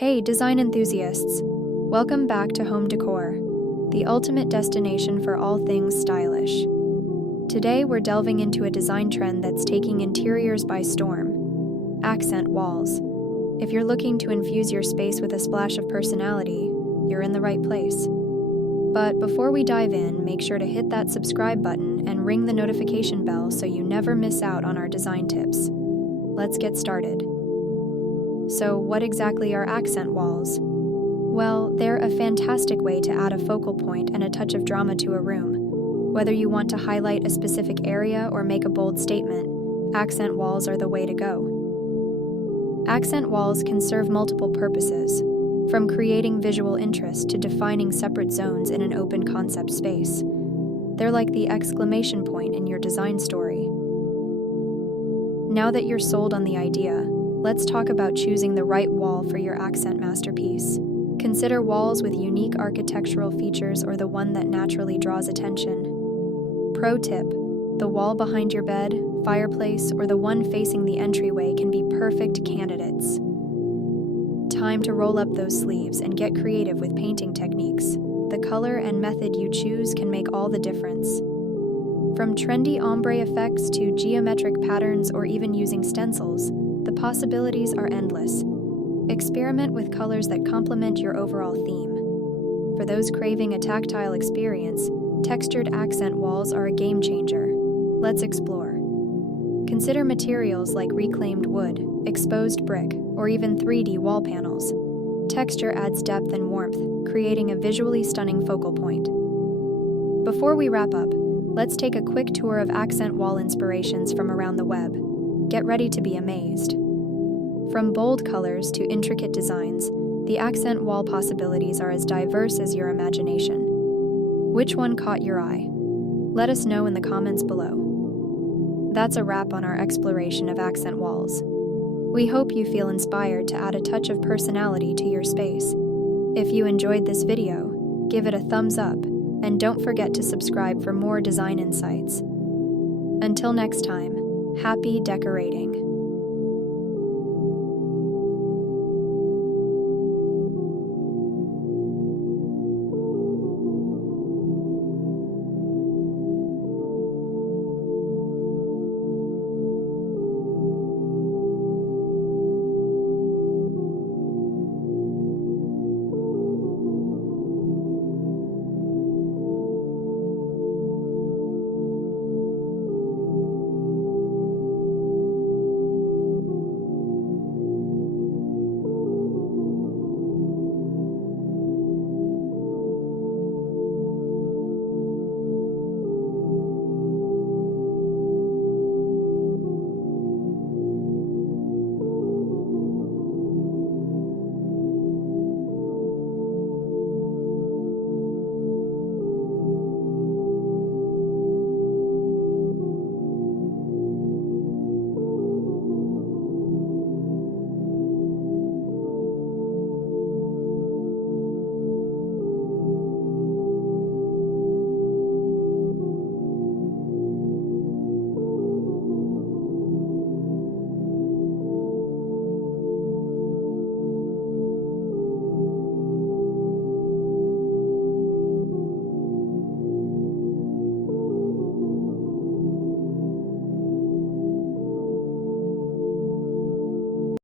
Hey, design enthusiasts! Welcome back to Home Decor, the ultimate destination for all things stylish. Today, we're delving into a design trend that's taking interiors by storm: accent walls. If you're looking to infuse your space with a splash of personality, you're in the right place. But before we dive in, make sure to hit that subscribe button and ring the notification bell so you never miss out on our design tips. Let's get started. So, what exactly are accent walls? Well, they're a fantastic way to add a focal point and a touch of drama to a room. Whether you want to highlight a specific area or make a bold statement, accent walls are the way to go. Accent walls can serve multiple purposes, from creating visual interest to defining separate zones in an open concept space. They're like the exclamation point in your design story. Now that you're sold on the idea, let's talk about choosing the right wall for your accent masterpiece. Consider walls with unique architectural features or the one that naturally draws attention. Pro tip: the wall behind your bed, fireplace, or the one facing the entryway can be perfect candidates. Time to roll up those sleeves and get creative with painting techniques. The color and method you choose can make all the difference. From trendy ombre effects to geometric patterns or even using stencils, the possibilities are endless. Experiment with colors that complement your overall theme. For those craving a tactile experience, textured accent walls are a game changer. Let's explore. Consider materials like reclaimed wood, exposed brick, or even 3D wall panels. Texture adds depth and warmth, creating a visually stunning focal point. Before we wrap up, let's take a quick tour of accent wall inspirations from around the web. Get ready to be amazed. From bold colors to intricate designs, the accent wall possibilities are as diverse as your imagination. Which one caught your eye? Let us know in the comments below. That's a wrap on our exploration of accent walls. We hope you feel inspired to add a touch of personality to your space. If you enjoyed this video, give it a thumbs up, and don't forget to subscribe for more design insights. Until next time, happy decorating!